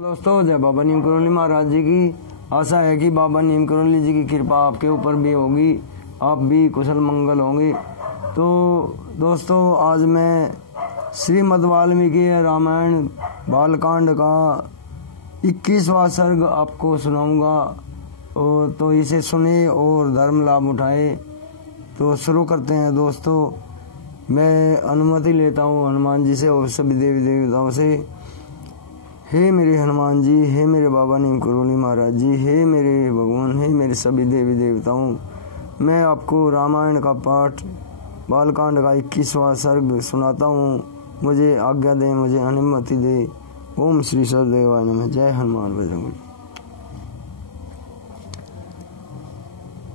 दोस्तों, जय बाबा नीम करौली महाराज जी की। आशा है कि बाबा नीम करौली जी की कृपा आपके ऊपर भी होगी, आप भी कुशल मंगल होंगे। तो दोस्तों, आज मैं श्रीमद् वाल्मीकि रामायण बालकांड का 21वां सर्ग आपको सुनाऊंगा, और तो इसे सुने और धर्म लाभ उठाए। तो शुरू करते हैं दोस्तों। मैं अनुमति लेता हूँ हनुमान जी से और सभी देवी देवताओं से। हे मेरे हनुमान जी, हे मेरे बाबा नीम करौली महाराज जी, हे मेरे भगवान, हे मेरे सभी देवी देवताओं, मैं आपको रामायण का पाठ बालकांड का 21वां सर्ग सुनाता हूँ। मुझे आज्ञा दें, मुझे अनुमति दे। ओम श्री सददेवाय नमः। जय हनुमान बजरंग।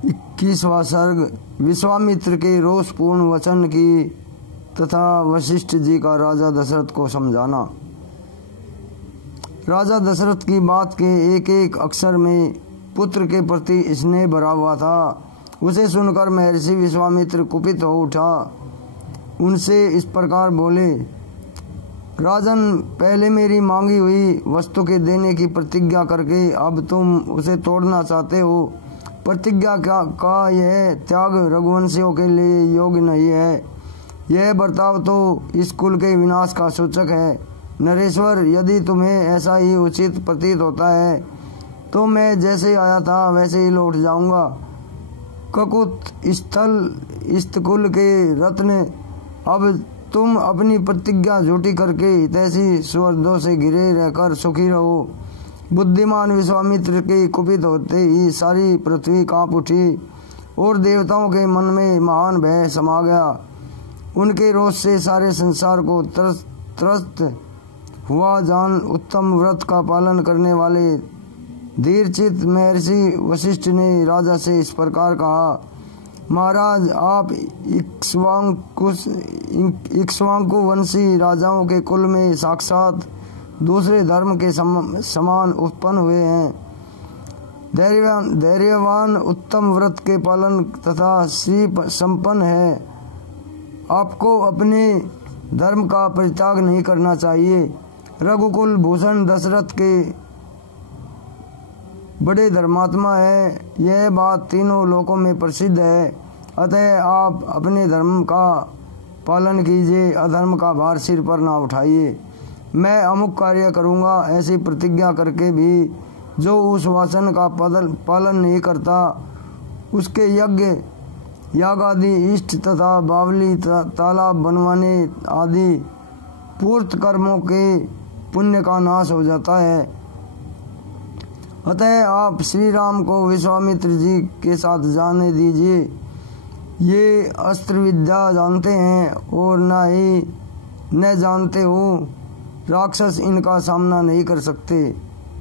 21वां सर्ग। विश्वामित्र के रोषपूर्ण वचन की तथा वशिष्ठ जी का राजा दशरथ को समझाना। राजा दशरथ की बात के एक एक अक्षर में पुत्र के प्रति स्नेह भरा हुआ था। उसे सुनकर महर्षि विश्वामित्र कुपित हो उठा। उनसे इस प्रकार बोले, राजन, पहले मेरी मांगी हुई वस्तु के देने की प्रतिज्ञा करके अब तुम उसे तोड़ना चाहते हो। प्रतिज्ञा का यह त्याग रघुवंशियों के लिए योग्य नहीं है। यह बर्ताव तो इस कुल के विनाश का सूचक है। नरेश्वर, यदि तुम्हें ऐसा ही उचित प्रतीत होता है तो मैं जैसे आया था वैसे ही लौट जाऊंगा। ककुत स्थल इस्तकुल के रत्न, अब तुम अपनी प्रतिज्ञा झूठी करके हितैषी सुहृदों से घिरे रहकर सुखी रहो। बुद्धिमान विश्वामित्र के कुपित होते ही सारी पृथ्वी कांप उठी और देवताओं के मन में महान भय समा गया। उनके रोष से सारे संसार को त्रस्त हुआ जान उत्तम व्रत का पालन करने वाले धीरचित महर्षि वशिष्ठ ने राजा से इस प्रकार कहा, महाराज, आप इक्ष्वाकु वंशी राजाओं के कुल में साक्षात दूसरे धर्म के समान उत्पन्न हुए हैं। धैर्यवान, उत्तम व्रत के पालन तथा श्री संपन्न है। आपको अपने धर्म का परित्याग नहीं करना चाहिए। रघुकुल भूषण दशरथ के बड़े धर्मात्मा है, यह बात तीनों लोकों में प्रसिद्ध है। अतः आप अपने धर्म का पालन कीजिए, अधर्म का भार सिर पर ना उठाइए। मैं अमुक कार्य करूंगा ऐसी प्रतिज्ञा करके भी जो उस वचन का पालन नहीं करता, उसके यज्ञ याग आदि इष्ट तथा बावली तालाब बनवाने आदि पूर्त कर्मों के पुण्य का नाश हो जाता है। अतः आप श्री राम को विश्वामित्र जी के साथ जाने दीजिए। ये अस्त्र विद्या जानते हैं और न जानते हो राक्षस इनका सामना नहीं कर सकते।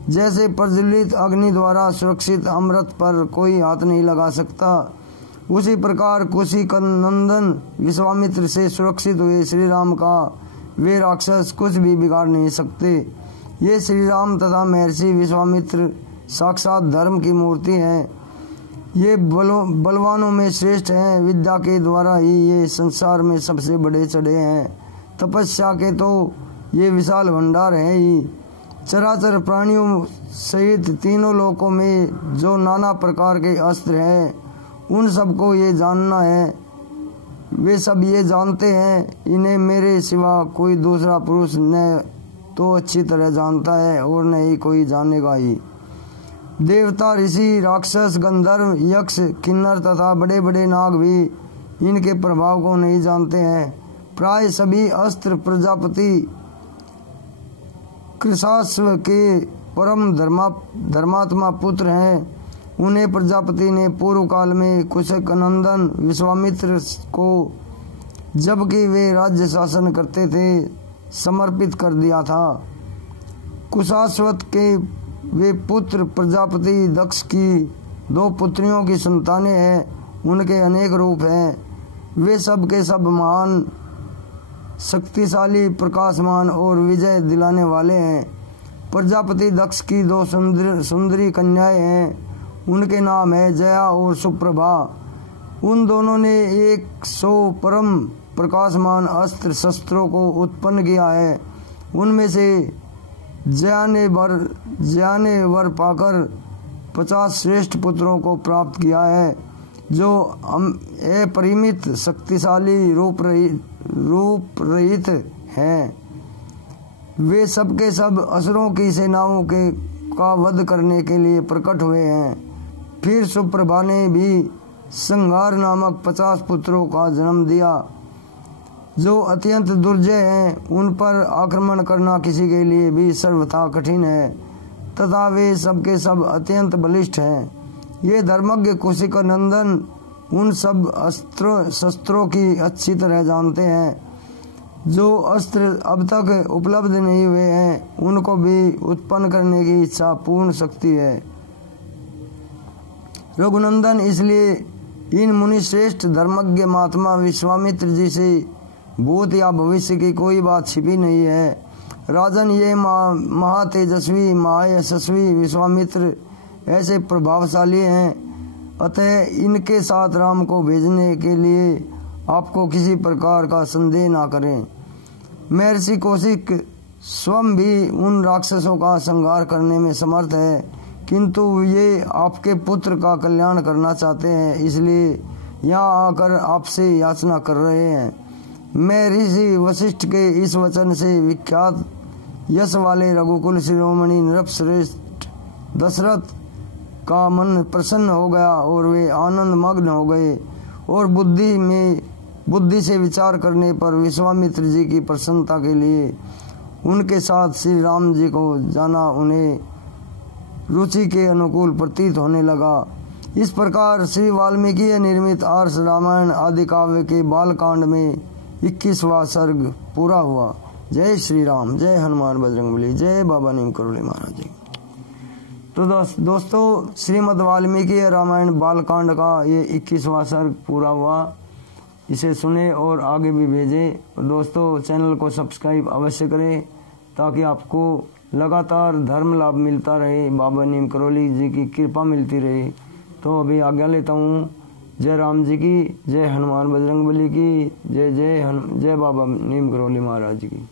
जैसे प्रज्वलित अग्नि द्वारा सुरक्षित अमृत पर कोई हाथ नहीं लगा सकता, उसी प्रकार कुशी नंदन विश्वामित्र से सुरक्षित हुए श्री राम का वे राक्षस कुछ भी बिगाड़ नहीं सकते। ये श्री राम तथा महर्षि विश्वामित्र साक्षात धर्म की मूर्ति हैं। ये बलवानों में श्रेष्ठ हैं। विद्या के द्वारा ही ये संसार में सबसे बड़े चढ़े हैं। तपस्या के तो ये विशाल भंडार है ही। चराचर प्राणियों सहित तीनों लोकों में जो नाना प्रकार के अस्त्र हैं, उन सबको ये जानना है। वे सब ये जानते हैं, इन्हें मेरे सिवा कोई दूसरा पुरुष न तो अच्छी तरह जानता है और न ही कोई जानेगा ही। देवता, ऋषि, राक्षस, गंधर्व, यक्ष, किन्नर तथा बड़े बड़े नाग भी इनके प्रभाव को नहीं जानते हैं। प्राय सभी अस्त्र प्रजापति कृशाश्व के परम धर्मात्मा पुत्र हैं। उन्हें प्रजापति ने पूर्व काल में कुशक नंदन विश्वामित्र को, जबकि वे राज्य शासन करते थे, समर्पित कर दिया था। कुशाश्वत के वे पुत्र प्रजापति दक्ष की 2 पुत्रियों की संतानें हैं। उनके अनेक रूप हैं। वे सब के सब महान, शक्तिशाली, प्रकाशमान और विजय दिलाने वाले हैं। प्रजापति दक्ष की 2 सुंदरी कन्याएं हैं। उनके नाम है जया और सुप्रभा। उन दोनों ने 100 परम प्रकाशमान अस्त्र शस्त्रों को उत्पन्न किया है। उनमें से जया ने वर पाकर 50 श्रेष्ठ पुत्रों को प्राप्त किया है, जो अपरिमित शक्तिशाली रूप रहित हैं। वे सब के सब असुरों की सेनाओं का वध करने के लिए प्रकट हुए हैं। फिर सुप्रभा ने भी संहार नामक 50 पुत्रों का जन्म दिया, जो अत्यंत दुर्जय हैं। उन पर आक्रमण करना किसी के लिए भी सर्वथा कठिन है, तथा वे सब के सब अत्यंत बलिष्ठ हैं। ये धर्मज्ञ कौशिक नंदन उन सब शस्त्रों की अच्छी तरह जानते हैं, जो अस्त्र अब तक उपलब्ध नहीं हुए हैं। उनको भी उत्पन्न करने की इच्छा पूर्ण शक्ति है। रघुनंदन, इसलिए इन मुनिश्रेष्ठ धर्मज्ञ महात्मा विश्वामित्र जी से भूत या भविष्य की कोई बात छिपी नहीं है। राजन, ये महातेजस्वी महायशस्वी विश्वामित्र ऐसे प्रभावशाली हैं, अतः इनके साथ राम को भेजने के लिए आपको किसी प्रकार का संदेह ना करें। महर्षि कौशिक स्वयं भी उन राक्षसों का संहार करने में समर्थ है, किंतु ये आपके पुत्र का कल्याण करना चाहते हैं, इसलिए यहाँ आकर आपसे याचना कर रहे हैं। मैं ऋषि वशिष्ठ के इस वचन से विख्यात यश वाले रघुकुल शिरोमणि नृपश्रेष्ठ दशरथ का मन प्रसन्न हो गया और वे आनंद मग्न हो गए, और बुद्धि से विचार करने पर विश्वामित्र जी की प्रसन्नता के लिए उनके साथ श्री राम जी को जाना उन्हें रुचि के अनुकूल प्रतीत होने लगा। इस प्रकार श्री वाल्मीकि निर्मित आर्ष रामायण आदि काव्य के बालकांड में 21वां सर्ग पूरा हुआ। जय श्री राम, जय हनुमान बजरंगबली, जय बाबा नीम करोली महाराज जी। तो दोस्तों, श्रीमद् वाल्मीकि रामायण बालकांड का ये 21वां सर्ग पूरा हुआ। इसे सुने और आगे भी भेजें। दोस्तों, चैनल को सब्सक्राइब अवश्य करें ताकि आपको लगातार धर्म लाभ मिलता रहे, बाबा नीम करोली जी की कृपा मिलती रहे। तो अभी आज्ञा लेता हूँ। जय राम जी की, जय हनुमान बजरंगबली की, जय बाबा नीम करोली महाराज की।